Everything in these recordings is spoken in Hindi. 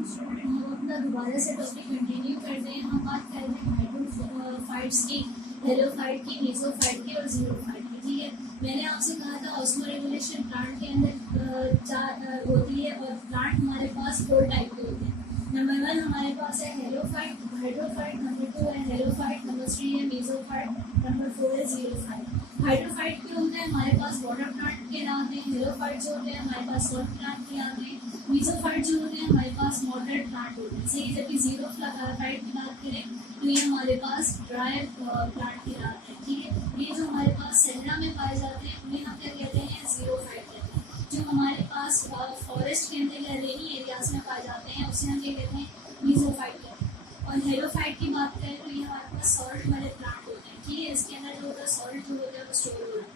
हम अपना दोबारा से टॉपिक कंटिन्यू करते हैं। हम बात कर रहे हैं हाइड्रोफाइट्स की, हेलोफाइट की, मेसोफाइट की और जीरोफाइट की। ठीक है, मैंने आपसे कहा था ऑस्मोरेगुलेशन प्लांट के अंदर चार होती है और प्लांट हमारे पास 4 टाइप के होते हैं। नंबर 1 हमारे पास है हेलोफाइट, हाइड्रोफाइट, नंबर 2 है हेलोफाइट, नंबर 3 है मेसोफाइट, नंबर 4 है जीरोफाइट। हाइड्रोफाइट के होते हैं हमारे पास वाटर प्लांट के आते हैं, हेलोफाइट जो होते हैं हमारे पास सॉल्ट प्लांट के आते हैं, मेसोफाइट जो होते हैं हमारे पास मॉडरेट प्लांट होते हैं। सही, जबकि जीरोफाइट की बात करें तो ये हमारे पास ड्राई प्लांट के आते हैं। ठीक है, ये जो हमारे पास सहरा में पाए जाते हैं उन्हें हम क्या कहते हैं, जीरोफाइट कहते हैं। जो हमारे पास फॉरेस्ट के अंदर या रेनी एरियाज में पाए जाते हैं उसे हम क्या कहते हैं, मेसोफाइट कहते हैं। और हेलोफाइट की बात करें तो ये हमारे पास सॉल्ट वाले प्लांट होते हैं। ठीक है, इसके अंदर जो होता है सॉल्ट जो होता है वो स्टोर होता है।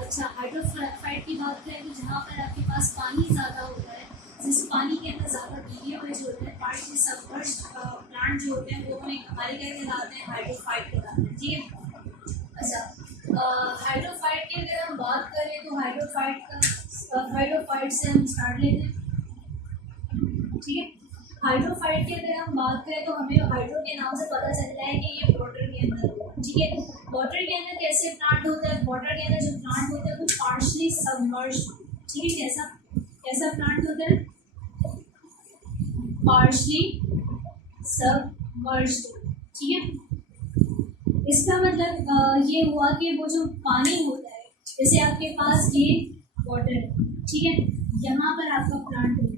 अच्छा, हाइड्रोफाइट की बात करें तो जहाँ पर आपके पास पानी ज़्यादा होता है, जिस पानी के अंदर ज़्यादा गीले हुए जो होते हैं पार्ट के सबमर्ज्ड प्लांट जो होते हैं वो उन्हें हमारे क्या कहलाते हैं, हाइड्रोफाइट कहलाते हैं। ठीक है, अच्छा, हाइड्रोफाइट की अगर हम बात करें तो हाइड्रोफाइट से हम स्टार्ट लेते हैं। ठीक है, हाइड्रोफाइट की अगर हम बात करें तो हमें हाइड्रो के नाम से पता चलता है कि ये वाटर के अंदर होता है। ठीक है, वाटर के अंदर कैसे प्लांट होता है, वाटर के अंदर जो प्लांट होता है वो पार्शली सबमर्ज्ड। ठीक है, कैसा कैसा प्लांट होता है, पार्शली सबमर्ज्ड। ठीक है, इसका मतलब ये हुआ कि वो जो पानी होता है, जैसे आपके पास ये वाटर है, ठीक है, यहाँ पर आपका प्लांट है।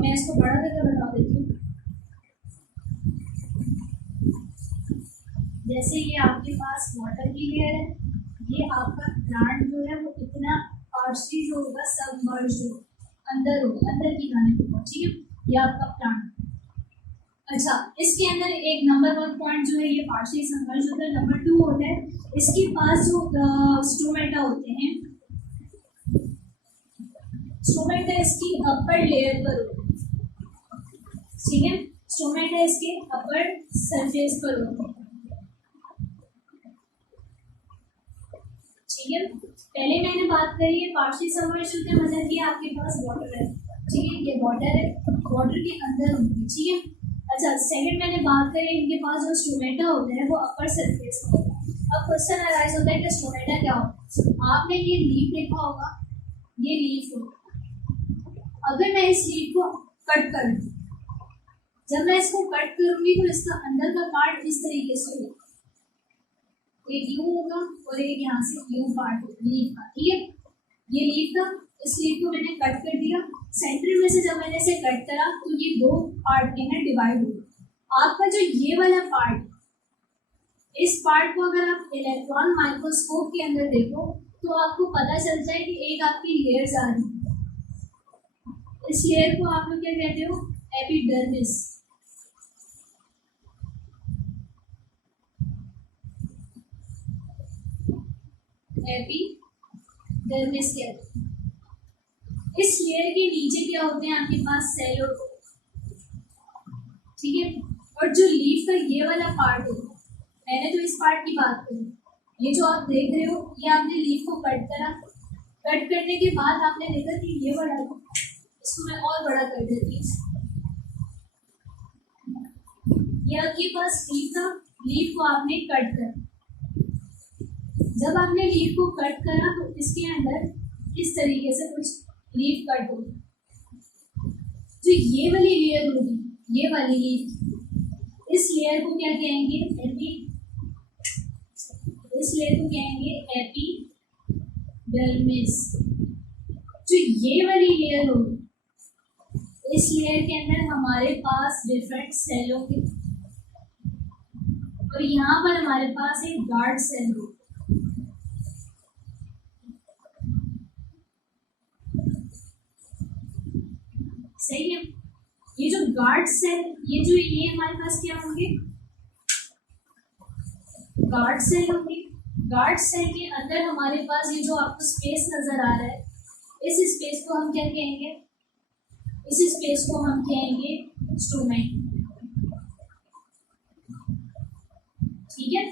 मैं इसको बड़ा करके बता देती हूँ। जैसे ये आपके पास वाटर की लेयर है, ये आपका प्लांट जो है वो इतना पार्शली जो होगा सबमर्ज्ड होगा, अंदर होगा, अंदर की खाने होगा। ठीक है, ये आपका प्लांट। अच्छा, इसके अंदर एक नंबर 1 पॉइंट जो है ये पार्शली सबमर्ज्ड होता है। नंबर 2 होता है इसके पास जो स्टोमेटा होते हैं, स्टोमेटा इसकी अपर लेयर पर होते हैं। ठीक है, स्टोमेटा इसके अपर सरफेस पर होते हैं। ठीक है, पहले मैंने बात करी है पार्शली सबमर्ज्ड होते हैं, मतलब कि आपके पास वाटर है। ठीक है, ये वाटर है, वाटर के अंदर होंगे। ठीक है, अच्छा, सेकंड मैंने बात करी इनके पास जो स्टोमेटा होता है वो अपर सरफेस पर होता है। अब क्वेश्चन अराइज होता है कि स्टोमेटा क्या होता है। आपने ये लीफ देखा होगा, ये लीफ होगा। अगर मैं इस लीफ को कट कर दूं, जब मैं इसको कट करूंगी तो इसका अंदर का पार्ट इस तरीके से होगा, एक यूं होगा और एक यहाँ से यूं पार्ट होगा लीफ का। ठीक है, ये लीफ था, इस लीफ को मैंने कट कर दिया, सेंटर में से जब मैंने इसे कट करा तो ये 2 पार्ट के हैं डिवाइड हो गया। आपका जो ये वाला पार्ट, इस पार्ट को अगर आप इलेक्ट्रॉन माइक्रोस्कोप के अंदर देखो तो आपको पता चलता है कि एक आपकी लेयर्स आ रही है। इस लेयर को आप लोग क्या कहते हो, एपिडर्मिस। एपिडर्मिस कहते हैं। इस लेयर के नीचे क्या होते हैं आपके पास, सेलोटोप। ठीक है, और जो लीफ का ये वाला पार्ट है, मैंने तो इस पार्ट की बात करी, ये जो आप देख रहे हो ये आपने लीफ को कट करा, कट करने के बाद आपने देखा कि ये बड़ा है, इसको मैं और बड़ा कर देती हूँ। ये आपके पास लीफ था, लीफ को आपने कट करा, जब आपने लीफ को कट करा तो इसके अंदर इस तरीके से कुछ लीफ कट होगी। जो ये वाली लेयर होगी, ये वाली लीफ, इस लेयर को क्या कहेंगे, इस लेयर को कहेंगे एपिडर्मिस। जो ये वाली लेयर होगी, इस लेयर के अंदर हमारे पास डिफरेंट सेलों के, और यहाँ पर हमारे पास एक गार्ड सेल होगी। सही है, ये जो गार्ड सेल, ये हमारे पास क्या होंगे, गार्ड सेल होंगे। गार्ड सेल के अंदर हमारे पास ये जो आपको स्पेस नजर आ रहा है, इस स्पेस को हम क्या कहेंगे, इस स्पेस को हम कहेंगे स्टोमेटा। ठीक है,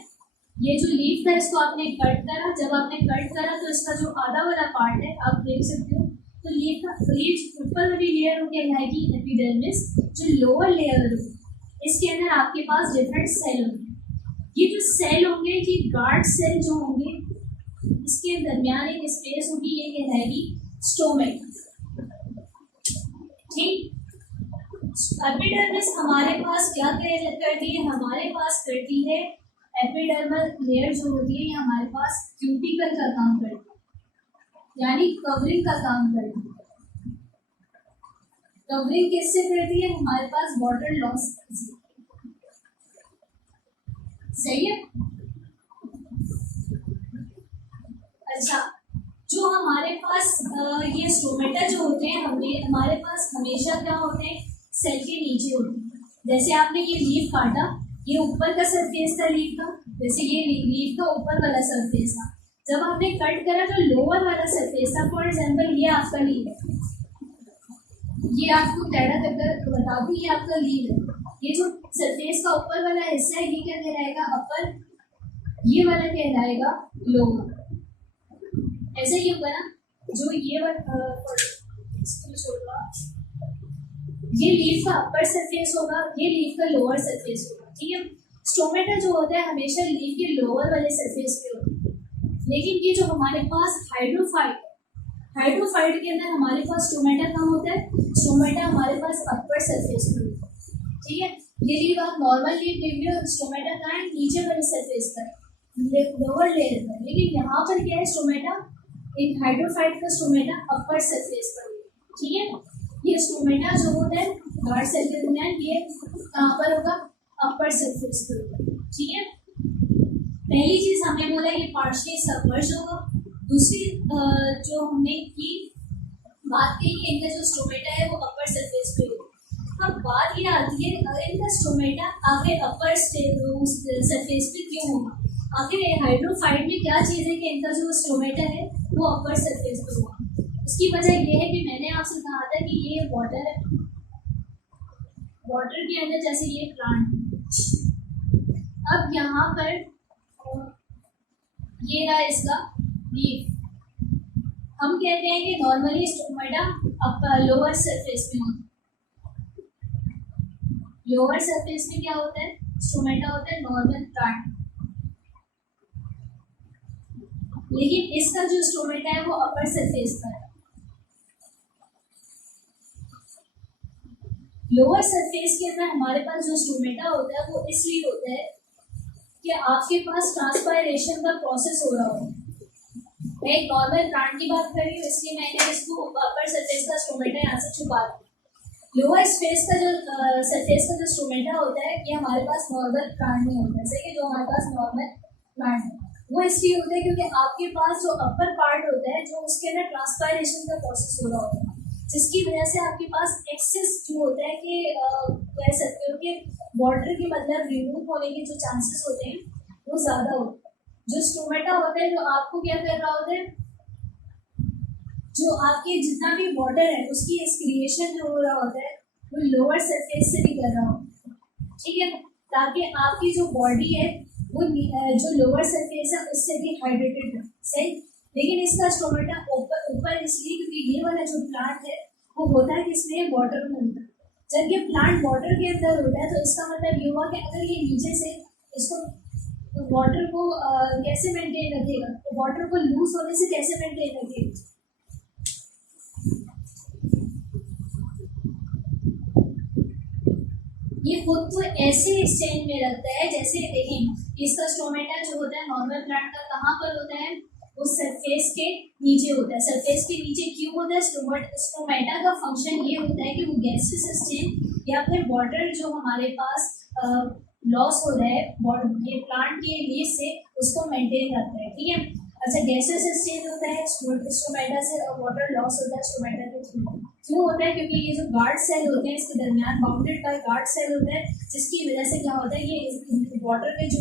ये जो लीफ था इसको आपने कट करा, जब आपने कट करा तो इसका जो आधा वाला पार्ट है आप देख सकते हो, तो तो लीफ ऊपर वाली लेयर कहलाएगी एपिडर्मिस। जो लोअर लेयर होगी इसके अंदर आपके पास डिफरेंट सेल होंगे। ये जो सेल होंगे ये गार्ड सेल जो होंगे इसके दरमियान एक स्पेस होगी, ये कहलाएगी स्टोमेटा। ठीक, एपिडर्मिस हमारे पास क्या करती है, हमारे पास करती है एपिडर्मल लेयर जो होती है ये हमारे पास क्यूटिकल का काम करती है, यानी कवरिंग का काम करती है। कवरिंग किससे करती है, हमारे पास वाटर लॉस। सही है। अच्छा, जो हमारे पास ये स्टोमेटा जो होते हैं हमारे पास हमेशा क्या होते हैं, सेल के नीचे होते हैं। जैसे आपने ये लीफ काटा, ये ऊपर का सरफेस था लीफ का, जैसे ये लीफ का ऊपर वाला सरफेस था। जब आपने कट करा तो लोअर वाला सरफेस था। फॉर एग्जांपल ये आपका लीफ है, ये आपको टेढ़ा करके बता दूं, ये आपका लीफ है। ये जो सरफेस का ऊपर वाला हिस्सा है ये क्या कहलाएगा, अपर। ये वाला कहलाएगा लोअर। ऐसे ही होगा ना, जो ये ये लीफ का अपर सरफेस होगा, ये लीफ का लोअर सरफेस होगा। ठीक है। स्टोमेटा जो होता है हमेशा लीफ के लोअर वाले सरफेस पे होता है, लेकिन ये जो हमारे पास हाइड्रोफाइट के अंदर हमारे पास स्टोमेटा कहाँ होता है, स्टोमेटा हमारे पास अपर सरफेस पे होता है। ठीक है। ये लीफ आप नॉर्मल लीफ देख रहे हो, स्टोमेटा कहाँ है, नीचे वाले सरफेस पर, लोअर लेयर पर। लेकिन यहाँ पर क्या है, स्टोमेटा एक हाइड्रोफाइट का स्टोमेटा अपर सरफेस पर। ठीक है। ये स्टोमेटा जो होता है गार्ड सेल के दरमियान, ये कहाँ पर होगा, अपर सरफेस पर होगा। ठीक है। पहली चीज हमने बोला ये पार्शियली सबमर्ज होगा। दूसरी जो हमने की बात की, इनका जो स्टोमेटा है वो अपर सरफेस पे होगा। अब बात ये आती है, अगर इनका स्टोमेटा आगे अपर सरफेस पे क्यों होगा, आखिर हाइड्रोफाइट में क्या चीज़ है कि इनका जो स्टोमेटा है वो अपर सरफेस पे होगा। उसकी वजह यह है कि मैंने आपसे कहा था कि ये वाटर है, वाटर के अंदर जैसे ये प्लांट। अब यहाँ पर ये रहा इसका लीफ। हम कहते हैं कि normally stomata upper lower surface में होता है। लोअर सरफेस में क्या होता है, स्टोमेटा होता है नॉर्मल प्लांट। लेकिन इसका जो स्टोमेटा है वो अपर सरफेस पर है। लोअर सरफेस के अंदर हमारे पास जो स्टोमेटा होता है वो इसलिए होता है कि आपके पास ट्रांसपायरेशन का प्रोसेस हो रहा हो। मैं एक नॉर्मल प्लांट की बात कर रही हूँ, इसलिए मैंने इसको अपर सरफेस का स्टोमेटा यहाँ से छुपा दिया। लोअर स्पेस का जो सरफेस का जो स्टोमेटा होता है ये हमारे पास नॉर्मल प्लांट में होता है। जैसे कि जो हमारे पास नॉर्मल प्लांट है वो इसलिए होता है क्योंकि आपके पास जो अपर पार्ट होता है जो उसके अंदर ट्रांसपायरेशन का प्रोसेस हो रहा होता है, जिसकी वजह से आपके पास एक्सेस जो होता है कि कह सकते हो कि वाटर के मतलब रिमूव होने के जो चांसेस होते हैं वो ज़्यादा होते हैं। जो स्टोमेटा होता है जो आपको क्या कर रहा होता है, जो आपके जितना भी वाटर है उसकी एक्सक्रिएशन जो हो रहा होता है वो लोअर सरफेस से भी कर रहा होता है। ठीक है, ताकि आपकी जो बॉडी है वो जो लोअर सरफेस है उससे भी हाइड्रेटेड है। सही। लेकिन इसका स्टोमेटा ऊपर इसलिए क्योंकि ये वाला जो प्लांट है वो होता है किसमें, वाटर में होता है। जब ये प्लांट वाटर के अंदर होता है तो इसका मतलब ये हुआ कि अगर ये नीचे से इसको तो वाटर को कैसे मेंटेन रखेगा, तो वाटर को लूज होने से कैसे मेंटेन रखेगा, ये खुद को ऐसे एक्सचेंज में रखता है। जैसे देखें इसका स्टोमेटा जो होता है नॉर्मल प्लांट का कहाँ पर होता है, वो सरफेस के नीचे होता है। सरफेस के नीचे क्यों होता है, स्टोमेटा का फंक्शन ये होता है कि वो गैसेस एक्सचेंज या फिर वाटर जो हमारे पास लॉस हो रहा है ये प्लांट के लीफ से उसको मेंटेन रखता है। ठीक है। अच्छा, गैसेस एक्सचेंज होता है स्टोमेटा से और वाटर लॉस होता है स्टोमेटा के थ्रू। क्यों होता है, क्योंकि ये जो गार्ड सेल होते हैं इसके दरमियान बाउंडेड बाय गार्ड सेल होता है, जिसकी वजह से क्या होता है ये वाटर के जो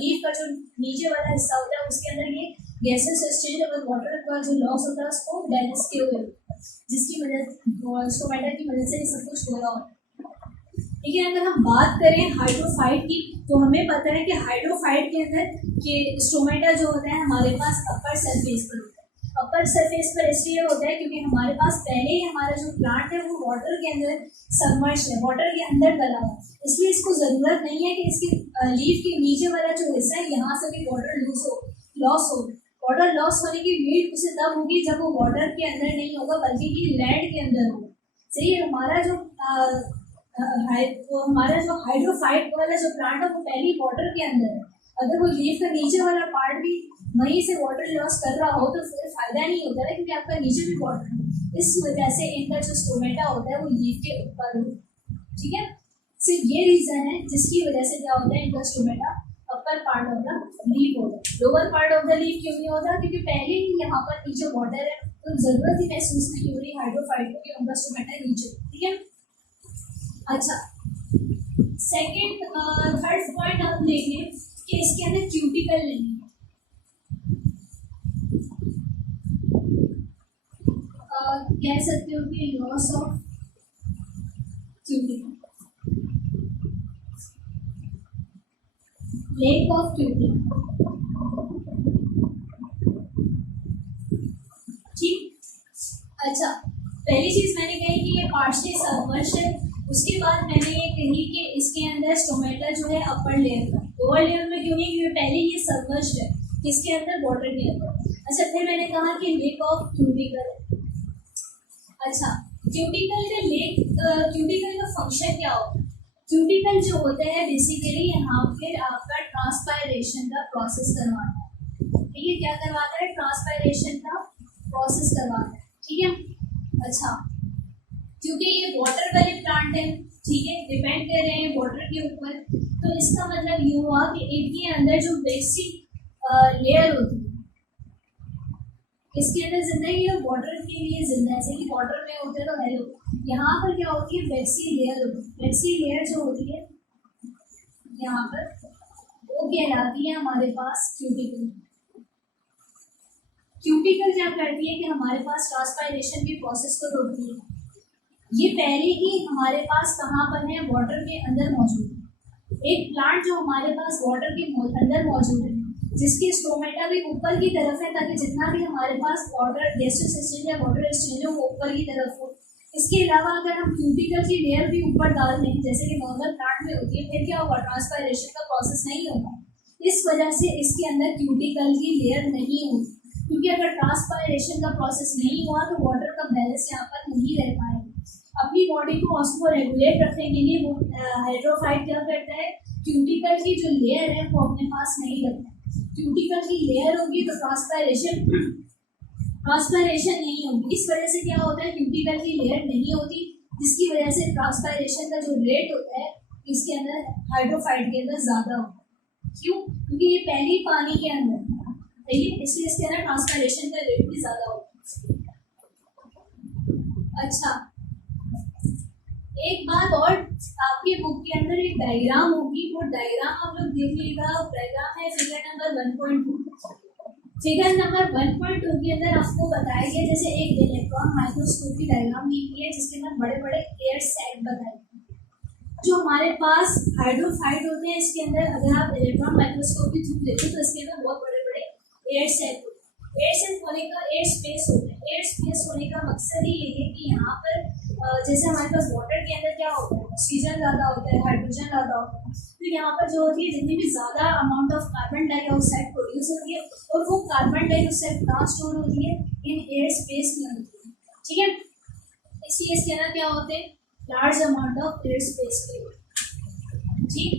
लीफ का जो नीचे वाला हिस्सा होता है उसके अंदर ये गैसेस एक्सचेंज और वाटर का जो लॉस होता है उसको बैलेंस किए हुए होता है, जिसकी वजह स्टोमेटा की वजह से ये सब कुछ हो रहा होता है। लेकिन अगर हम बात करें हाइड्रोफाइट की तो हमें पता है कि हाइड्रोफाइट के अंदर कि स्टोमेटा जो होता है हमारे पास अपर सरफेस पर होता है। अपर सरफेस पर इसलिए होता है क्योंकि हमारे पास पहले ही हमारा जो प्लांट है वो वाटर के अंदर सबमर्ज है, वाटर के अंदर डला हुआ, इसलिए इसको जरूरत नहीं है कि इसकी लीफ के नीचे वाला जो हिस्सा है यहाँ से भी वाटर लॉस हो। वाटर लॉस होने की नीड उसे तब होगी जब वो वाटर के अंदर नहीं होगा बल्कि कि लैंड के अंदर होगा। सही है। हमारा जो हाइड्रोफाइट वाला जो प्लांट है वो पहले वाटर के अंदर है, अगर वो लीफ का नीचे वाला पार्ट भी वहीं से वाटर लॉस कर रहा हो तो फिर फायदा नहीं होता है क्योंकि आपका नीचे भी वाटर है। इस वजह से इनका जो स्टोमेटा होता है वो लीफ के ऊपर होता है। ठीक है, सिर्फ ये रीजन है जिसकी वजह से क्या होता है, इनका stomata upper part of the leaf होता है। Lower part of the leaf क्यों नहीं होता, क्योंकि पहले ही यहाँ पर नीचे वाटर है तो जरूरत ही महसूस नहीं हो रही हाइड्रोफाइट को कि उनका स्टोमेटा नीचे। ठीक है, अच्छा सेकेंड थर्ड पॉइंट हम देखें कि इसके अंदर क्यूटिकल नहीं है। कह सकते हो कि loss of cuticle, lake of cuticle. ठीक, अच्छा पहली चीज मैंने कही कि ये पार्शियली सबमर्ज्ड है, उसके बाद मैंने ये कही कि इसके अंदर स्टोमेटा जो है अपर लेयर का, लोअर लेयर में क्यों नहीं, क्योंकि पहले ये सबमर्ज्ड है किसके अंदर, वाटर के अंदर। अच्छा फिर मैंने कहा कि लेक ऑफ क्यूटिकल। अच्छा क्यूटिकल का फंक्शन क्या होता है, क्यूटिकल जो होता है बेसिकली यहाँ फिर आपका ट्रांसपायरेशन का प्रोसेस करवाता है। ठीक है, क्या करवाता है, ट्रांसपायरेशन का प्रोसेस करवाता है। ठीक है, अच्छा क्योंकि ये वाटर वाले प्लांट है, ठीक है, डिपेंड कर रहे हैं वाटर के ऊपर, तो इसका मतलब ये हुआ कि इनके अंदर जो बेसिक लेयर होती है इसके अंदर जिंदगी है, वाटर के लिए जिंदा है, जैसे कि वाटर में होते हैं तो हेलो, यहाँ पर क्या होती है, वेक्सी लेयर होती है। वेक्सी लेयर जो होती है यहाँ पर वो कहलाती है हमारे पास क्यूटिकल। क्यूटिकल क्या करती है कि हमारे पास ट्रांसपायरेशन के प्रोसेस को रोकती है। ये पहले ही हमारे पास कहाँ पर है, वाटर के अंदर मौजूद है। एक प्लांट जो हमारे पास वाटर के अंदर मौजूद है जिसके स्टोमेटा भी ऊपर की तरफ है ताकि जितना भी हमारे पास वाटर गैसियस एक्सचेंज या वाटर एक्सचेंज हो वो ऊपर की तरफ हो। इसके अलावा अगर हम क्यूटिकल की लेयर भी ऊपर डाल दें जैसे कि नॉर्मल प्लांट में होती है, फिर क्या होगा, ट्रांसपायरेशन का प्रोसेस नहीं होगा। इस वजह से इसके अंदर क्यूटिकल की लेयर नहीं होगी, क्योंकि अगर ट्रांसपायरेशन का प्रोसेस नहीं हुआ तो वाटर का बैलेंस यहाँ पर नहीं रह पाएगा। अपनी बॉडी को उसको रेगुलेट रखने के लिए वो हाइड्रोफाइट क्या करता है, क्यूटिकल की जो लेयर है वो अपने पास नहीं रखता। क्यूटिकल की लेयर होगी तो ट्रांसपायरेशन नहीं होगी। इस वजह से क्या होता है, क्यूटिकल की लेयर नहीं होती जिसकी वजह से ट्रांसपायरेशन का जो रेट होता है इसके अंदर हाइड्रोफाइट के अंदर ज्यादा होता है। क्यों, क्योंकि ये पहले ही पानी के अंदर है, इसलिए इसके अंदर ट्रांसपायरेशन का रेट भी ज्यादा होता है। अच्छा एक बात और, आपके बुक के अंदर एक डायग्राम होगी, वो डायग्राम आप लोग देख लीजिएगा। डायग्राम है फिगर नंबर 1.2। फिगर नंबर 1.2 के अंदर आपको बताया गया जैसे एक इलेक्ट्रॉन माइक्रोस्कोप की डायग्राम दी गई है जिसके अंदर बड़े बड़े एयर सैक बताए गए जो हमारे पास हाइड्रोफाइट होते हैं। इसके अंदर अगर आप इलेक्ट्रॉन माइक्रोस्कोप के थ्रू देखो तो इसके अंदर बहुत बड़े बड़े एयर सैक होते हैं। एयर सैक होने का एयर स्पेस होता है। एयर स्पेस होने का मकसद ही ये है कि यहाँ पर जैसे हमारे पास वाटर के अंदर क्या होता है, ऑक्सीजन ज़्यादा होता है, हाइड्रोजन ज़्यादा होता है, तो यहाँ पर जो होती है जितनी भी ज़्यादा amount of carbon dioxide produce होती है और वो कार्बन डाइऑक्साइड कहाँ स्टोर होती है, इन एयर स्पेस में होती है। ठीक है, इसलिए इसके अंदर क्या होते हैं, large amount of air space के। ठीक,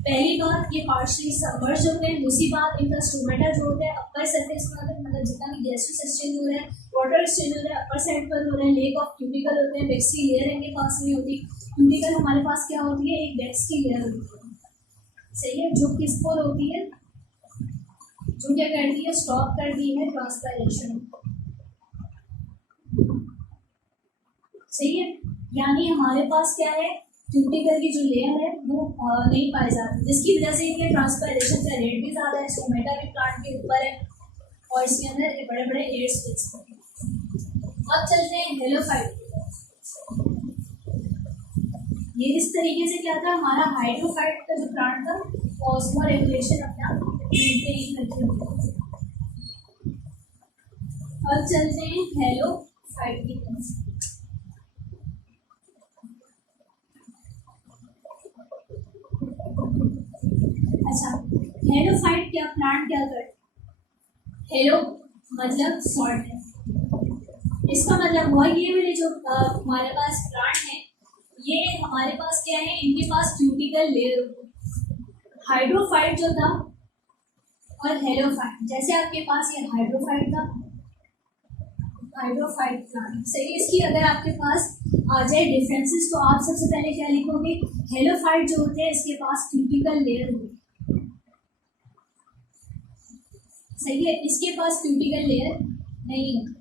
पहली बात ये पार्शियली सबमर्ज होते हैं। दूसरी बात इनका स्टोमेटा जो होता है अपर सरफेस में होता है, मतलब जितना भी गैसेस एक्सचेंज हो रहा है, वाटर एक्सचेंज हो रहा है अपर साइड पर हो रहा है। लेक ऑफ क्यूटिकल होते हैं, वेक्सी लेयर इनके पास नहीं होती। क्यूटिकल हमारे पास क्या होती है, एक वेक्सी लेयर होती है, सही है, जो किस पर होती है, जो क्या करती है, स्टॉप करती है ट्रांसपायरेशन। सही है, यानी हमारे पास क्या है, क्यूटिकल की जो लेयर है वो नहीं पाई जाती, जिसकी वजह से इनके ट्रांसपायरेशन का रेट भी ज़्यादा है। स्टोमेटा भी प्लांट के ऊपर है और इसके अंदर बड़े बड़े एयर स्पेस। अब चलते हैं हेलोफाइट। ये इस तरीके से क्या था, हमारा हाइड्रोफाइट का जो प्लांट था ऑस्मो रेगुलेशन अपना मेंटेन करते हुए। अब चलते हैं हेलो फाइट की तरफ। अच्छा, हेलो फाइट क्या प्लांट क्या करता है? हेलो मतलब सॉल्ट है, इसका मतलब हुआ ये वाले जो हमारे पास प्लांट है, ये हमारे पास क्या है, इनके पास क्यूटिकल लेयर होती है। हाइड्रोफाइट जो था और हेलोफाइट, जैसे आपके पास ये हाइड्रोफाइट था, हाइड्रोफाइट प्लांट सही। इसकी अगर आपके पास आ जाए डिफरेंसेस तो आप सबसे पहले क्या लिखोगे, हेलोफाइट जो होते हैं इसके पास क्यूटिकल लेयर होती है, सही है, इसके पास क्यूटिकल लेयर नहीं होती।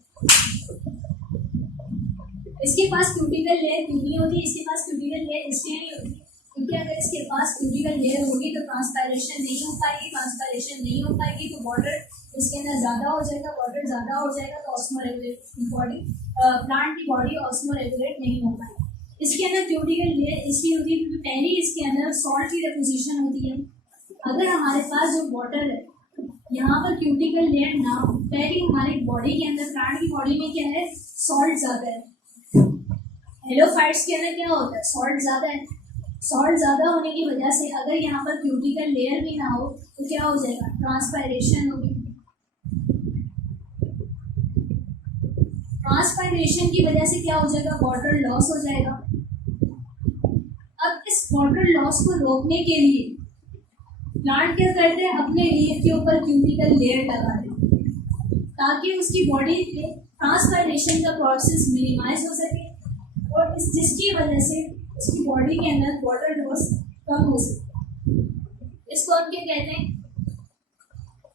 इसके पास क्यूटिकल लेयर क्यों नहीं होती, इसके पास क्यूटिकल लेयर इसलिए नहीं होती क्योंकि अगर इसके पास क्यूटिकल लेयर होगी तो ट्रांसपायरेशन नहीं हो पाएगी, ट्रांसपायरेशन नहीं हो पाएगी तो वाटर इसके अंदर ज़्यादा हो जाएगा, वाटर ज़्यादा हो जाएगा तो ऑस्मो रेगुलेट बॉडी, प्लांट की बॉडी ऑस्मो रेगुलेट नहीं हो पाएगी। इसके अंदर क्यूटिकल लेयर इसलिए होती है क्योंकि पहले इसके अंदर सॉल्ट की डिपोजिशन होती है। अगर हमारे पास जो वाटर है यहाँ पर क्यूटिकल लेयर ना हो, पहले हमारी बॉडी के अंदर, प्लांट की बॉडी में क्या है, सॉल्ट ज़्यादा है। हेलोफाइट्स के अंदर क्या होता है, सॉल्ट ज़्यादा है। सॉल्ट ज़्यादा होने की वजह से अगर यहाँ पर क्यूटिकल लेयर भी ना हो तो क्या हो जाएगा, ट्रांसपायरेशन होगी। ट्रांसपायरेशन की वजह से क्या हो जाएगा, वाटर लॉस हो जाएगा। अब इस वाटर लॉस को रोकने के लिए प्लांट क्या करते हैं, अपने लीफ के ऊपर क्यूटिकल लेयर लगा देते हैं ताकि उसकी बॉडी में ट्रांसपायरेशन का प्रोसेस मिनिमाइज हो सके और जिसकी वजह से उसकी बॉडी के अंदर वाटर लॉस कम हो सके। इसको हम क्या कहते हैं,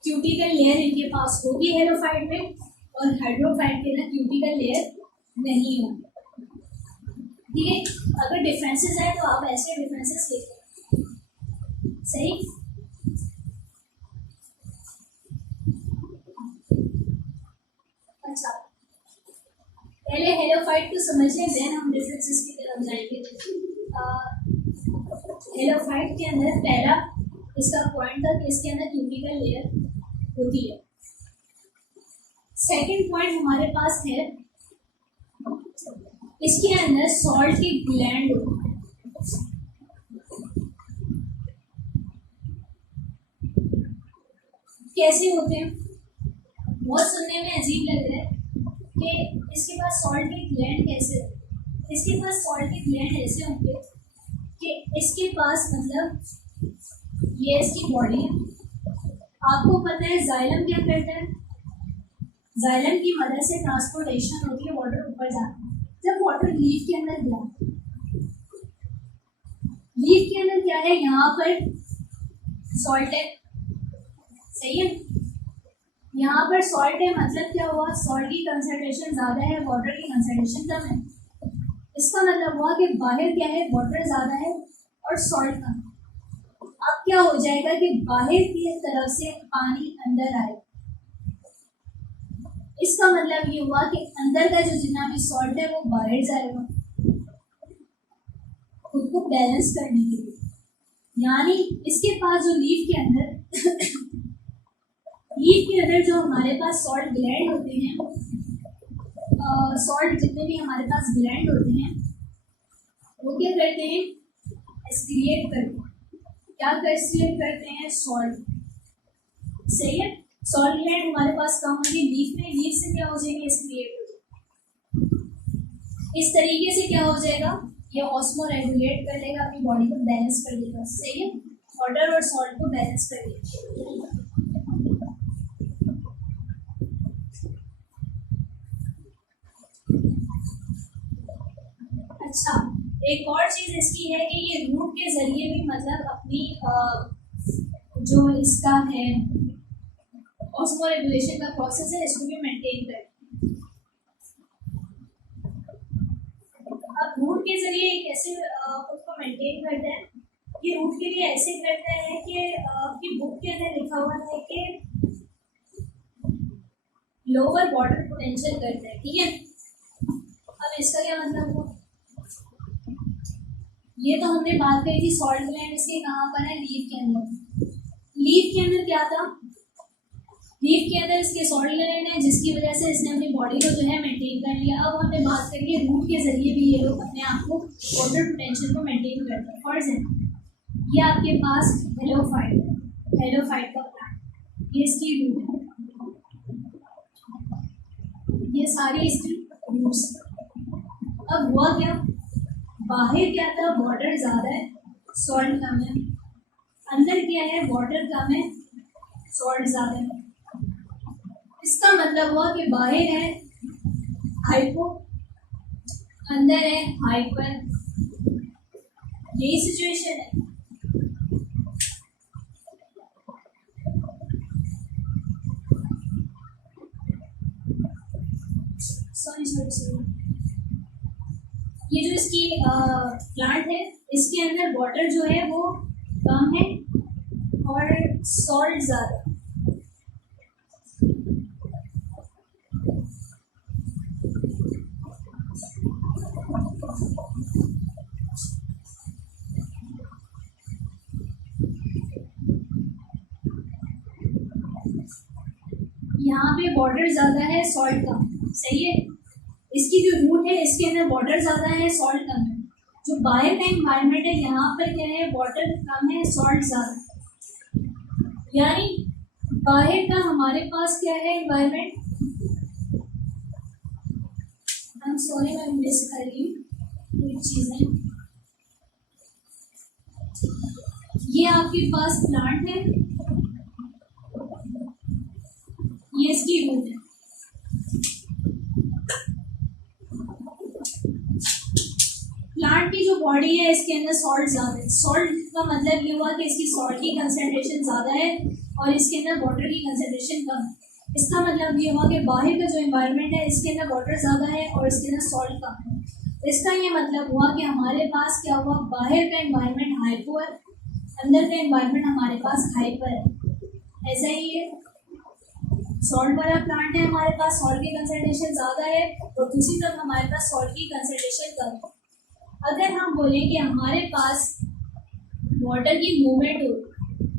क्यूटिकल लेयर इनके पास होगी हेलोफाइट में और हाइड्रोफाइट के अंदर क्यूटिकल लेयर नहीं होगी। ठीक है, अगर डिफरेंसेस है तो आप ऐसे डिफरेंसेस लिखें, सही। अच्छा, पहले हेलोफाइट को समझ लें, देन हम डिफरेंसेस की तरफ जाएंगे। हेलोफाइट के अंदर पहला इसका पॉइंट था कि इसके अंदर क्यूटिकल लेयर होती है। सेकंड पॉइंट हमारे पास है, इसके अंदर सॉल्ट की ग्लैंड होती है। कैसे होते हैं, बहुत सुनने में अजीब लग रहा है कि इसके पास सॉल्ट की ग्लैंड कैसे होती है। इसके पास सॉल्ट की ग्लैंड ऐसे होंगे कि इसके पास मतलब ये इसकी बॉडी है। आपको पता है जाइलम क्या करता है, जाइलम की मदद से ट्रांसपोर्टेशन होती है, वाटर ऊपर जाता है। जब वाटर लीफ के अंदर गया, लीफ के अंदर क्या है, यहाँ पर सॉल्ट है, सही है, यहाँ पर सॉल्ट है, मतलब क्या हुआ, सॉल्ट की कंसंट्रेशन ज़्यादा है, वाटर की कंसंट्रेशन कम है। इसका मतलब हुआ कि बाहर क्या है, वाटर ज़्यादा है और सॉल्ट कम है। अब क्या हो जाएगा कि बाहर की तरफ से पानी अंदर आएगा, इसका मतलब ये हुआ कि अंदर का जो जितना भी सॉल्ट है वो बाहर जाएगा खुद को बैलेंस करने के लिए। यानी इसके पास जो लीफ के अंदर लीफ के अंदर जो हमारे पास सॉल्ट ग्लैंड होते हैं, सॉल्ट जितने भी हमारे पास ग्लैंड होते हैं वो क्या करते हैं, एक्सक्रिएट करते हैं। क्या एक्सक्रिएट करते हैं, सॉल्ट, सही है। सॉल्ट ग्लैंड हमारे पास कम होंगे लीफ में, लीफ से क्या हो जाएंगे, एक्सक्रिएट हो जाएंगे। इस तरीके से क्या हो जाएगा, ये ऑस्मो रेगुलेट कर लेगा, अपनी बॉडी को बैलेंस कर देगा, सही है, वाटर और सॉल्ट को बैलेंस कर देगा। अच्छा, एक और चीज इसकी है कि ये रूट के जरिए भी मतलब अपनी जो इसका है ऑस्मो रेगुलेशन का प्रोसेस है इसको भी मेंटेन करती है। अब रूट के जरिए कैसे उसको मेंटेन करता है, ये रूट के लिए ऐसे करता है कि आपकी बुक के अंदर लिखा हुआ है कि लोअर वाटर पोटेंशियल करता है, ठीक है। अब इसका क्या मतलब हुआ, ये तो हमने बात करी थी सॉल्ट ग्लैंड इसके कहाँ पर है, लीफ के अंदर। लीफ के अंदर क्या था, लीफ के अंदर इसके सॉल्ट ग्लैंड है जिसकी वजह से इसने अपनी बॉडी को जो है मेंटेन कर लिया। अब हमने बात करी है रूट के जरिए भी ये लोग अपने आप को वाटर पोटेंशियल को मेंटेन करते हैं। फॉर एग्जाम्पल ये आपके पास हेलोफाइट है, हेलोफाइट का प्लांट, ये इसकी रूट है, ये सारी इसकी रूट्स। अब हुआ क्या, बाहर क्या था, वाटर ज़्यादा है, सॉल्ट कम है, अंदर क्या है, वाटर कम है, सॉल्ट ज़्यादा है। इसका मतलब हुआ कि बाहर है हाइपो, अंदर है हाइपर, यही सिचुएशन है। सॉरी सॉरी सॉरी, ये जो इसकी प्लांट है इसके अंदर वाटर जो है वो कम है और सॉल्ट ज़्यादा। यहाँ पे वाटर ज़्यादा है, सॉल्ट कम, सही है। इसकी जो रूट है इसके अंदर वाटर ज़्यादा है, सॉल्ट कम है। जो बाहर का एनवायरनमेंट है यहाँ पर क्या है, वाटर कम है, सॉल्ट ज़्यादा। यानी बाहर का हमारे पास क्या है एनवायरनमेंट, I'm sorry मैं मिस कर रही हूँ कुछ चीज़ें। ये आपके पास प्लांट है, ये इसकी रूट है। प्लांट की जो बॉडी है इसके अंदर सॉल्ट ज़्यादा है। सॉल्ट का मतलब ये हुआ कि इसकी सॉल्ट की कंसंट्रेशन ज़्यादा है और इसके अंदर वाटर की कंसंट्रेशन कम है। इसका मतलब ये हुआ कि बाहर का जो एनवायरनमेंट है इसके अंदर वाटर ज़्यादा है और इसके अंदर सॉल्ट कम है। इसका ये मतलब हुआ कि हमारे पास क्या हुआ, बाहर का एनवायरनमेंट हाइपो है, अंदर का एनवायरनमेंट हमारे पास हाइपर है। ऐसा ही है, सॉल्ट वाला प्लांट है हमारे पास, सॉल्ट की कंसंट्रेशन ज़्यादा है और दूसरी तरफ हमारे पास सॉल्ट की कंसंट्रेशन कम है। अगर हम बोलें कि हमारे पास वाटर की मूवमेंट हो,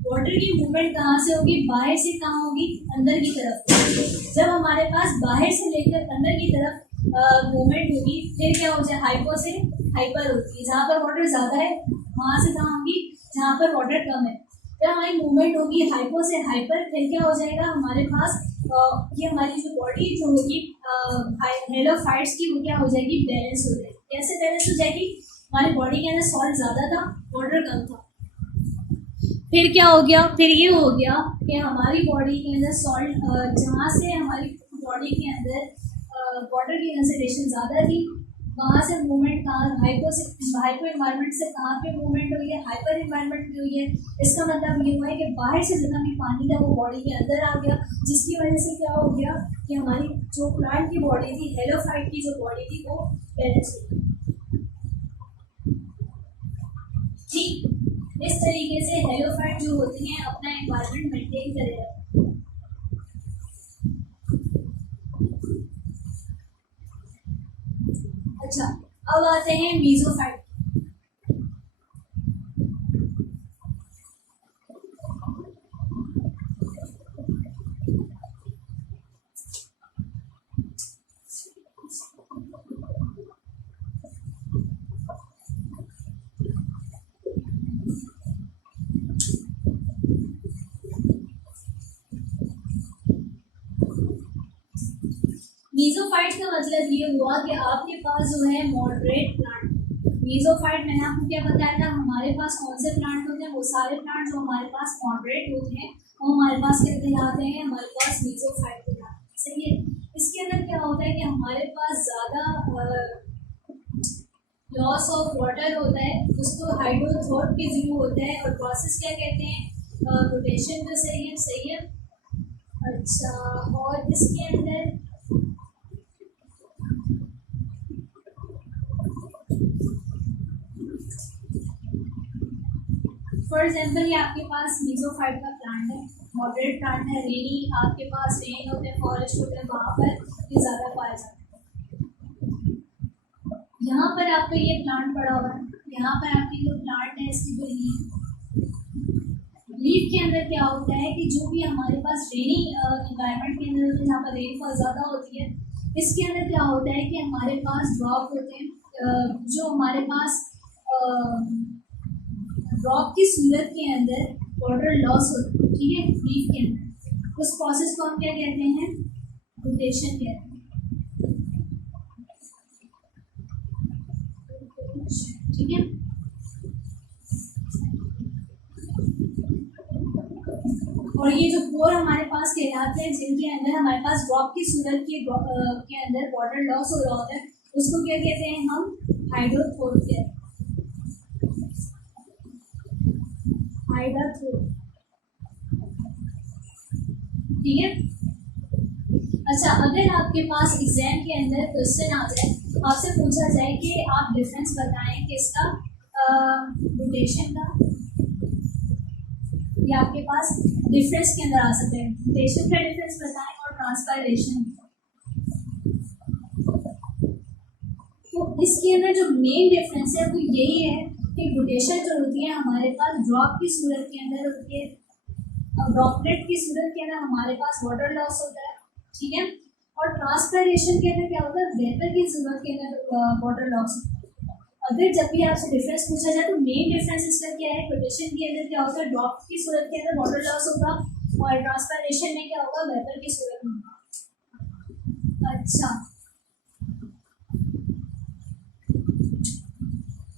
वाटर की मूवमेंट कहाँ से होगी, बाहर से कहाँ होगी, अंदर की तरफ। जब हमारे पास बाहर से लेकर अंदर की तरफ मूवमेंट होगी फिर क्या हो जाए, हाइपो से हाइपर होती है। जहाँ पर वाटर ज़्यादा है वहाँ से कहाँ होगी, जहाँ पर वाटर कम है। जब हमारी मूवमेंट होगी हाइपो से हाइपर, फिर क्या हो जाएगा हमारे पास, ये हमारी जो बॉडी जो होगी हेलोफाइट्स की, वो क्या हो जाएगी, बैलेंस हो जाएगी। कैसे बैलेंस हो जाएगी, हमारी बॉडी के अंदर सॉल्ट ज़्यादा था, वाटर कम था। फिर क्या हो गया, फिर ये हो गया कि हमारी बॉडी के अंदर सॉल्ट, जहाँ से हमारी बॉडी के अंदर वाटर की कंसंट्रेशन ज़्यादा थी, वहाँ से मूवमेंट कहाँ, हाइपो से, हाइपो एनवायरनमेंट से कहाँ पे मूवमेंट हुई है, हाइपर एनवायरनमेंट में हुई है। इसका मतलब ये हुआ है कि बाहर से जितना भी पानी था वो बॉडी के अंदर आ गया, जिसकी वजह से क्या हो गया कि हमारी जो प्लांट की बॉडी थी, हेलोफाइट की जो बॉडी थी, वो बैलेंस हो गई। ठीक इस तरीके से हेलोफाइट जो होती हैं अपना एनवायरनमेंट मेंटेन करेगा। अच्छा, अब आते हैं मीजोफाइट। मीजोफाइट का मतलब ये हुआ कि आपके पास जो है मॉडरेट प्लांट, मीजोफाइट मैंने आपको क्या बताया था, हमारे पास कौन से प्लांट होते हैं, वो सारे प्लांट जो हमारे पास मॉडरेट होते हैं वो हमारे पास क्या कहलाते हैं, हमारे पास मीजोफाइट कहलाते हैं। सही है। इसके अंदर क्या होता है कि हमारे पास ज़्यादा लॉस ऑफ वाटर होता है, उसको हाइड्रोथ्रोट के जीरो होता है, और प्रोसेस क्या कहते हैं, रोटेशन। तो सही है, सही है। अच्छा, और इसके अंदर फॉर एग्जाम्पल ये आपके पास मीजोफाइट का प्लांट है, मॉडरेट प्लांट है, रेनी आपके पास रेन होते हैं, फॉरेस्ट होते हैं, वहाँ पर ये ज़्यादा पाया जाता है। यहाँ पर आपका ये प्लांट पड़ा हुआ है, यहाँ पर आपकी जो प्लांट है इसकी जो लीफ के अंदर क्या होता है कि जो भी हमारे पास रेनी एनवायरनमेंट के अंदर होते हैं, जहाँ पर रेनफॉल ज़्यादा होती है, इसके अंदर क्या होता है कि हमारे पास ड्रॉप होते हैं, जो हमारे पास ड्रॉप की सूरत के अंदर वाटर लॉस होता है, ठीक है, लीफ के अंदर। उस प्रोसेस को हम क्या कहते हैं, रोटेशन कहते हैं, ठीक है। और ये जो पोर हमारे पास कहलाते हैं जिनके अंदर हमारे पास ड्रॉप की सूरत के अंदर वाटर लॉस हो रहा होता है, उसको क्या कहते हैं हम, हाइड्रोथोर कहते हैं, हाइड्रोथोर, ठीक है। अच्छा, अगर आपके पास एग्जाम के अंदर क्वेश्चन आ जाए, आपसे पूछा जाए कि आप डिफरेंस बताएं किसका, रोटेशन का, या आपके पास डिफरेंस के अंदर आ सकते हैं, रोटेशन का डिफरेंस बताएं और ट्रांसपायरेशन। तो इसके अंदर जो मेन डिफरेंस है वो यही है कि रोटेशन जो होती है हमारे पास ड्रॉप की सूरत के अंदर होती है, ड्रॉपलेट की सूरत के अंदर हमारे पास वाटर लॉस होता है, ठीक है। और ट्रांसपायरेशन के अंदर क्या होता है, वेपर की सूरत के अंदर वाटर लॉस। अगर जब भी आपसे डिफरेंस पूछा जाए तो मेन डिफरेंस इसका क्या है, रोटेशन के अंदर क्या होता है, ड्रॉप की सूरत के अंदर वाटर लॉस होगा, और ट्रांसपायरेशन में क्या होगा, वेपर की सूरत में होगा। अच्छा,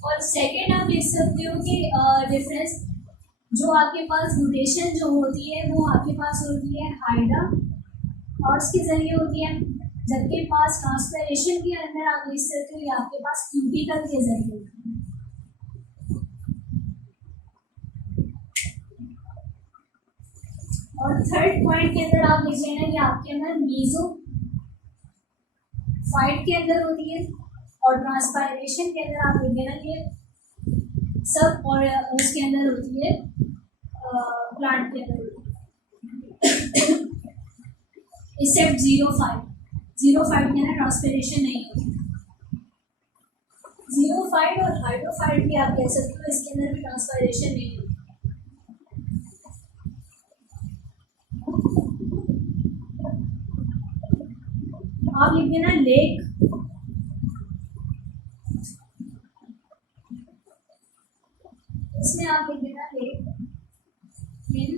और सेकेंड आप लिख सकते हो कि डिफरेंस जो आपके पास रोटेशन जो होती है वो आपके पास होती है हाइड्रा हॉर्स के जरिए होती है, जबकि पास ट्रांसपायरेशन के अंदर आप लिख सकते हो ये आपके पास क्यूबिकल के जरिए होती है। और थर्ड पॉइंट के अंदर आप लिख लेना कि आपके अंदर मीजो फाइट के अंदर होती है, और ट्रांसपायरेशन के अंदर आप लिख देना ये सब, और उसके अंदर होती है प्लांट के अंदर एक्सेप्ट 0,5 के अंदर ट्रांसपायरेशन नहीं होती। 0,5 और हाइड्रोफाइट भी आप कह सकते हो, इसके अंदर भी ट्रांसपायरेशन नहीं होती। आप लिख देना लेक, इसमें आप लिख देना लेक इन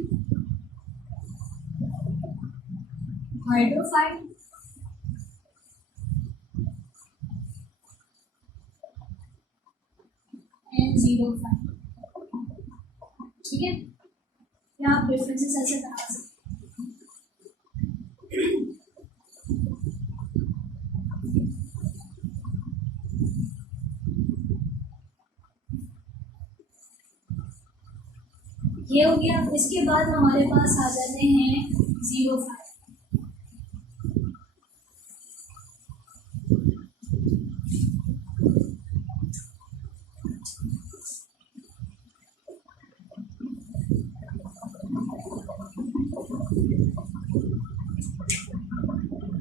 हाइड्रोफाइट एंड 0,5, ठीक है। या आप डिफरेंसेस ऐसे बना सकते हैं। ये हो गया। इसके बाद हमारे पास आ जाते हैं 0,5।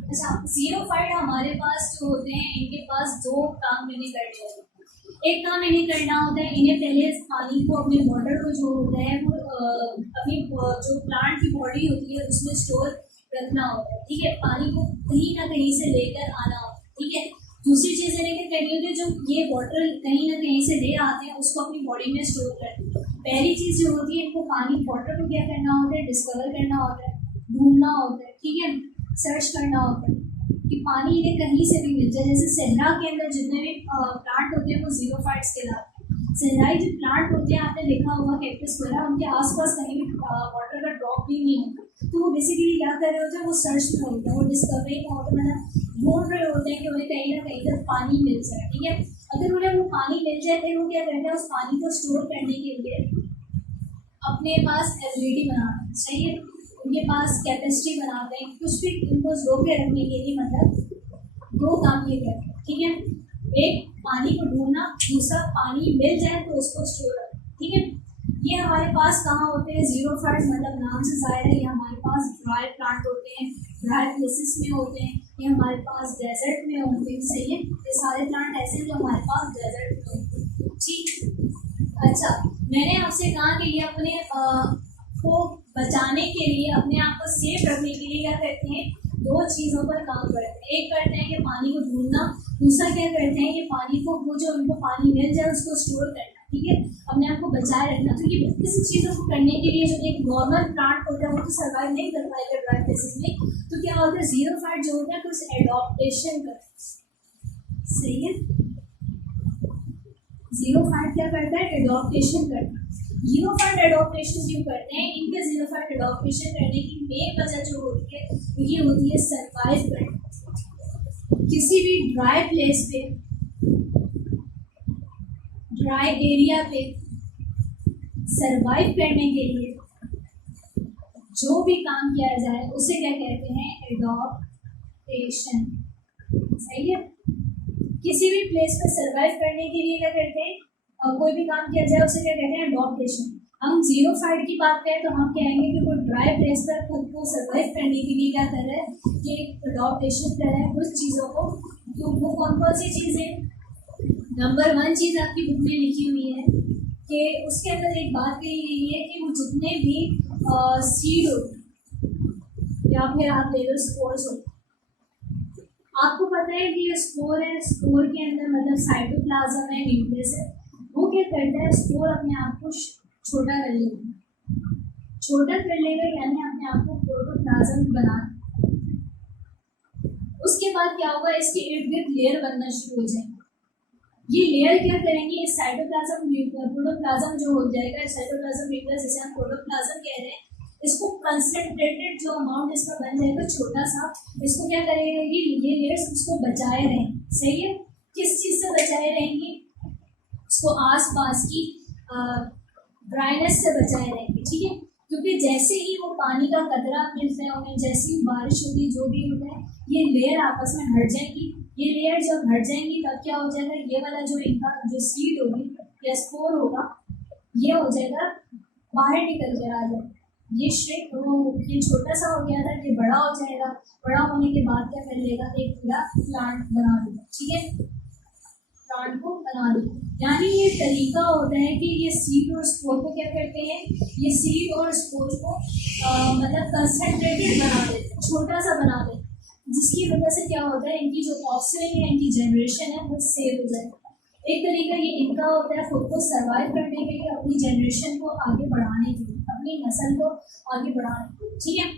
अच्छा, 0,5 हमारे पास जो होते हैं इनके पास दो काम इन्हें करने होते हैं। एक काम इन्हें करना होता है, इन्हें पहले पानी को, अपने वाटर को जो होता है वो अपनी जो प्लांट की बॉडी होती है उसमें स्टोर रखना होता है, ठीक है। पानी को कहीं ना कहीं से लेकर आना होता है, ठीक है। दूसरी चीज़ इन्हें क्या करनी होती है, जो ये वाटर कहीं ना कहीं से ले आते हैं उसको अपनी बॉडी में स्टोर करना। पहली चीज़ जो होती है, इनको पानी वाटर को क्या करना होता है, डिस्कवर करना होता है, ढूंढना होता है, ठीक है, सर्च करना होता है कि पानी इन्हें कहीं से भी मिल जाए। जैसे सहरा के अंदर जितने भी प्लांट होते हैं वो 0,5 के लाते हैं। सहराई जो प्लांट होते हैं आपने देखा होगा कैक्टस वगैरह, उनके आसपास कहीं भी वाटर का ड्रॉप भी नहीं होता, तो वो बेसिकली क्या कर रहे होते हैं, वो सर्च में होते हैं, वो डिस्कवरी में होते हैं, मतलब ढूंढ रहे होते हैं कि उन्हें कहीं ना कहीं से पानी मिल जाए, ठीक है। अगर उन्हें वो पानी मिल जाए तो वो क्या करते हैं, उस पानी को स्टोर करने के लिए अपने पास एबिलिटी बनाते हैं, सही है, उनके पास कैपेसिटी बनाते हैं, कुछ भी इनको रोक के रखने के लिए, मतलब दो काम ये करते हैं, ठीक है। एक पानी को ढूंढना, दूसरा पानी मिल जाए तो उसको स्टोर रखना, ठीक है। ये हमारे पास कहाँ होते हैं, 0,5 मतलब नाम से जाहिर है ये हमारे पास ड्राई प्लांट होते हैं, ड्राई प्लेसेस में होते हैं, ये हमारे पास डेजर्ट में होते हैं, सही है। ये सारे प्लांट ऐसे हैं जो हमारे पास डेजर्ट में होते हैं, ठीक। अच्छा, मैंने आपसे कहा कि ये अपने को बचाने के लिए, अपने आप को सेफ रखने के लिए क्या करते हैं, दो चीज़ों पर काम करते हैं। एक करते हैं कि पानी को ढूंढना, दूसरा क्या करते हैं कि पानी को, वो जो उनको पानी मिल जाए उसको स्टोर करना, ठीक है, अपने आप को बचाए रखना। तो ये किसी चीज़ों को करने के लिए जो एक नॉर्मल प्लांट होता है वो तो सर्वाइव नहीं कर पाएगा ड्राई प्लेसेस में, तो क्या होता है जीरोफाइट जो होता है कुछ एडॉप्टेशन करता है। सही है, जीरोफाइट क्या करता है, एडॉप्टेशन करता है। जीरोफाइट एडॉप्टेशन क्यों करते हैं, इनके जीरोफाइट एडॉप्टेशन करने की मेन वजह जो होती है ये होती है सर्वाइव करना। किसी भी ड्राई प्लेस पे, ड्राई एरिया पे सरवाइव करने के लिए जो भी काम किया जाए उसे क्या कहते हैं, एडॉप्टेशन। सही है, किसी भी प्लेस पर सरवाइव करने के लिए क्या करते हैं, कोई भी काम किया जाए उसे क्या कहते हैं, एडॉप्टेशन। हम जीरोफाइट की बात करें तो हम कहेंगे कि वो ड्राई प्लेस पर खुद को सर्वाइव करने के लिए क्या कर रहा है, कि एडॉप्टेशन कर रहा है कुछ चीज़ों को। तो वो कौन कौन सी चीज़ें, नंबर 1 चीज़ आपकी बुक में लिखी हुई है कि उसके अंदर एक बात कही गई है कि वो जितने भी सीड होते या फिर आप ले लो स्पोर्स होते, आपको पता है कि ये स्पोर है, स्पोर के अंदर मतलब साइटोप्लाज्म है, न्यूक्लियस है, वो क्या करता है, स्पोर अपने आप को छोटा कर लेगा, छोटा कर लेगा यानी अपने आप को प्रोटोप्लाज्म बना। उसके बाद क्या होगा, इसके इर्द गिर्द लेयर बनना शुरू हो जाएगी। ये लेयर क्या करेंगे, इस साइटोप्लाज्म प्रोटोप्लाज्म जो हो जाएगा, साइटोप्लाज्म न्यूक्लियस जिसे हम प्रोटोप्लाज्म कह रहे हैं, इसको कंसंट्रेटेड जो अमाउंट इसका बन जाएगा छोटा सा, इसको क्या करेगा, ये लेयर्स उसको बचाए रहेंगे। सही है, किस चीज़ से बचाए रहेंगे, उसको आसपास की ड्राइनेस से बचाए रहेंगे, ठीक है, क्योंकि जैसे ही वो पानी का कतरा मिलता है उन्हें, जैसे ही बारिश होगी जो भी होता है, ये लेयर आपस में हट जाएंगी। ये लेयर जब हट जाएंगी तब क्या हो जाएगा, ये वाला जो इनका जो सीड होगी या स्पोर होगा ये हो जाएगा, बाहर निकल कर आ जाएगा। ये श्रिंक हो, ये छोटा सा हो गया था, ये बड़ा हो जाएगा, बड़ा होने के बाद क्या कर लेगा, एक पूरा प्लांट बना देगा, ठीक है, प्लांट को बना देगा। यानी ये तरीका होता है कि ये सीड और स्पोर को क्या करते हैं, ये सीड और स्पोर को मतलब कंसंट्रेटेड बना देते हैं, छोटा सा बना देते हैं, जिसकी वजह से क्या होता है, इनकी जो ऑक्सीजन है, इनकी जनरेशन है वो सेव हो जाएगा। एक तरीका ये इनका होता है खुद को सर्वाइव करने के लिए, अपनी जनरेशन को आगे बढ़ाने के लिए, अपनी नस्ल को आगे बढ़ाने के लिए, ठीक है।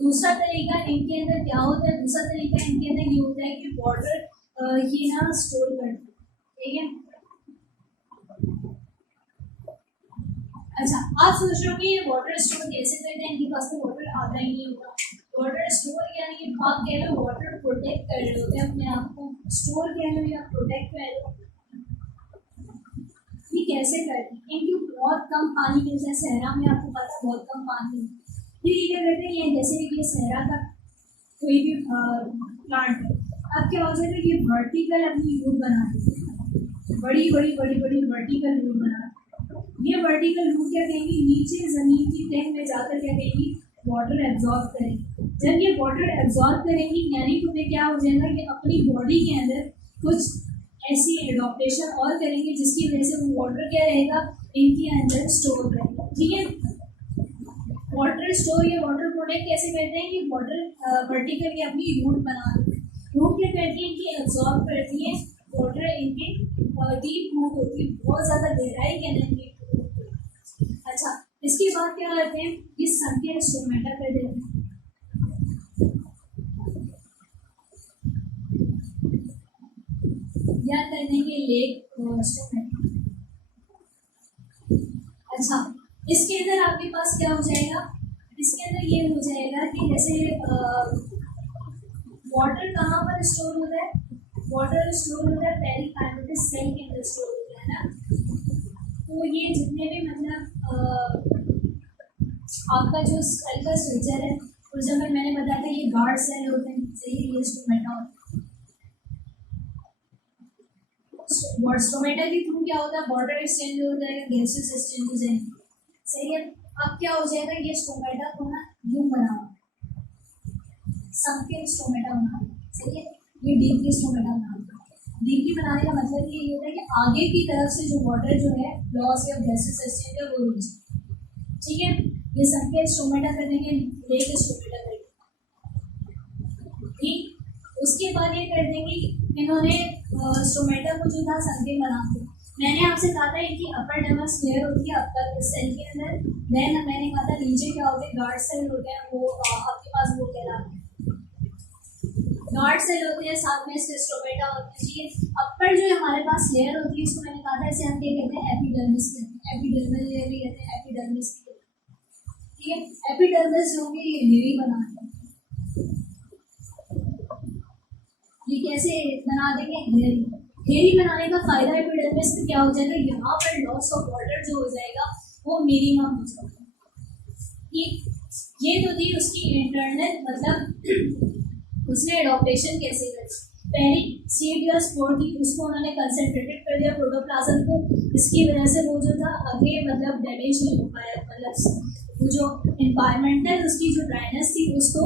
दूसरा तरीका इनके अंदर क्या होता है, दूसरा तरीका इनके अंदर ये होता है कि वाटर ये ना स्टोर करते, ठीक है। अच्छा, आप सोच रहे हो कि ये वाटर स्टोर कैसे करते हैं, इनके पास तो वाटर आता ही नहीं होगा। वाटर स्टोर यानी कि आप कह लो वाटर प्रोटेक्ट कर रहे होते हैं अपने आप को, स्टोर कह लो या प्रोटेक्ट कर लो। ये कैसे करते हैं, इनकी बहुत कम पानी मिलता है, सहरा में आपको पता है बहुत कम पानी है, फिर ये क्या करते हैं, ये जैसे कि ये सहरा का कोई भी प्लांट है, अब क्या हो जाएगा, ये वर्टिकल अपनी रूट बना देते हैं, बड़ी बड़ी बड़ी बड़ी वर्टिकल रूट बना। ये वर्टिकल रूट क्या कहेंगी, नीचे जमीन की तह में जाकर क्या कहेंगी, वाटर एब्जॉर्ब करेंगी। जब ये वाटर एब्जॉर्ब करेंगी यानी कि उन्हें क्या हो जाएगा कि अपनी बॉडी के अंदर कुछ ऐसी एडॉप्टेशन और करेंगे जिसकी वजह से वो वाटर क्या रहेगा, इनके अंदर स्टोर रहेगा, ठीक है। वाटर स्टोर या वाटर प्रोटेक्ट कैसे करते हैं कि वाटर वर्टिकली अपनी रूट बना देते हैं। रूट क्या करती है, इनकी एब्जॉर्ब करती है वाटर, इनके डीप रूट होती है, बहुत ज़्यादा गहराई के अंदर डीप रूट होती है। अच्छा, इसके बाद क्या करते हैं, ये संख्या स्टोमेटा कर देते हैं, या कर देंगे लेक स्टोमेटा। अच्छा, इसके अंदर आपके पास क्या हो जाएगा, इसके अंदर ये हो जाएगा कि जैसे वाटर कहाँ पर स्टोर होता है, वाटर स्टोर होता है पेरिकाइनेटिक सेल के अंदर स्टोर होता है ना। तो ये जितने भी मतलब आपका जो सेल का स्ट्रक्चर है, और जब मैंने बताया था ये गार्ड सेल होते हैं, सही है, ये स्टोमेटा होता है। स्टोमेटा के थ्रू क्या होता है, वाटर एक्सचेंज होता है, गैसेस एक्सचेंज हो जाएंगे, सही है। अब क्या हो जाएगा, ये स्टोमेटा को ना यूं बना, संकीर्ण स्टोमेटा बना, सही है, ये डीपली स्टोमेटा बना। डीपली बनाने का मतलब ये होता है कि आगे की तरफ से जो वाटर जो है लॉस या गैसेस एक्सचेंज है वो रुक जाए, ठीक है। ये संकीर्ण स्टोमेटा करने के लेक स्टोमेटा करेंगे। ठीक। उसके बाद ये कर देंगे इन्होंने स्टोमेटा को जो था संकीर्ण बना दिया। मैंने आपसे कहा था इनकी अपर डर्मस लेयर होती है अपर सेल के अंदर, देन मैंने कहा था नीचे क्या होते हैं गार्ड सेल होते हैं, वो आपके पास वो कहलाते हैं गार्ड सेल होते हैं, साथ में इसके स्टोमेटा होते हैं। ठीक है, अपर जो हमारे पास लेयर होती है इसको मैंने कहा था इसे हम क्या कहते हैं एपिडर्मिस कहते हैं, एपिडर्मल लेयर भी कहते हैं एपिडर्मिस। ठीक है, एपिडर्मिस जो होंगे ये घेरी बनाते हैं। ये कैसे बना देंगे घेरी, घेरी बनाने का फायदा एपिडर्मिस में क्या हो जाएगा, यहाँ पर लॉस ऑफ वाटर जो हो जाएगा वो मिनिमम हो जाएगा। ठीक, ये तो थी उसकी इंटरनल मतलब उसने एडॉप्टेशन कैसे करी। पहली सीड या स्पोर थी उसको उन्होंने कंसंट्रेटेड कर दिया प्रोटोप्लाज्म को, इसकी वजह से वो जो था आगे मतलब डैमेज नहीं हो पाया, मतलब वो जो एनवायरमेंटल उसकी जो ड्राइनेस थी उसको